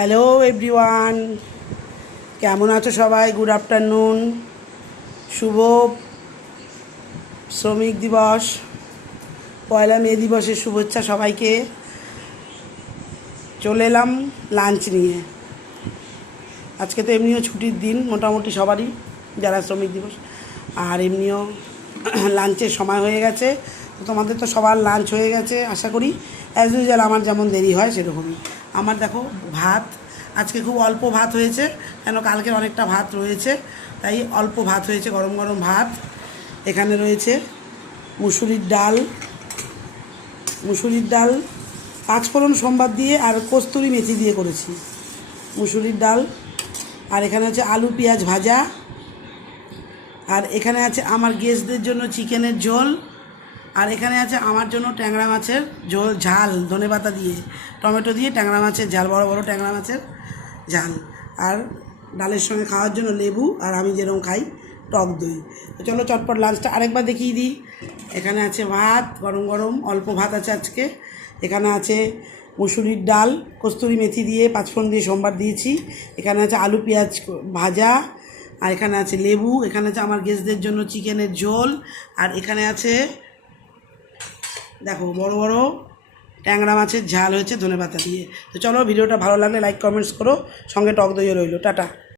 Hello everyone, কেমন আছো সবাই? গুড আফটারনুন, শুভ শ্রমিক দিবস, পয়লা মে দিবসের শুভেচ্ছা সবাইকে। চলে এলাম লাঞ্চ নিয়ে। আজকে তো এমনিও ছুটির দিন মোটামুটি সবারই, যারা শ্রমিক দিবস, আর এমনিও লাঞ্চের সময় হয়ে গেছে। তো তোমাদের তো সবার লাঞ্চ হয়ে গেছে আশা করি। অ্যাজ ইউজুয়াল আমার যেমন দেরি হয় সেরকমই। আমার দেখো ভাত, আজকে খুব অল্প ভাত হয়েছে, কেন কালকের অনেকটা ভাত রয়েছে, তাই অল্প ভাত হয়েছে, গরম গরম ভাত। এখানে রয়েছে মুসুরির ডাল, পাঁচফোড়ন সম্বাদ দিয়ে আর কস্তুরি মেথি দিয়ে করেছি মুসুরির ডাল। আর এখানে আছে আলু পেঁয়াজ ভাজা, আর এখানে আছে আমার গেস্টদের জন্য চিকেনের ঝোল, আর এখানে আছে আমার জন্য ট্যাংরা মাছের ঝোল, ঝাল ধনেপাতা দিয়ে টমেটো দিয়ে ট্যাংরা মাছের ঝাল, বড় বড় ট্যাংরা মাছের ঝাল, আর ডালের সঙ্গে খাওয়ার জন্য লেবু, আর আমি যেরকম খাই টক দই। তো চলো চটপট লাঞ্চটা আরেকবার দেখিয়ে দিই। এখানে আছে ভাত, গরম গরম অল্প ভাত আছে আজকে। এখানে আছে মুসুরির ডাল, কস্তুরি মেথি দিয়ে পাঁচফোড়ন দিয়ে সোমবার দিয়েছি। এখানে আছে আলু পেঁয়াজ ভাজা, আর এখানে আছে লেবু। এখানে আছে আমার গেস্টদের জন্য চিকেনের ঝোল, আর এখানে আছে দেখো বড় বড় ট্যাংরা মাছের ঝাল হয়েছে ধনেপাতা দিয়ে। তো চলো, ভিডিওটা ভালো লাগলে লাইক কমেন্টস করো, সঙ্গে টক দইও রইলো। টাটা।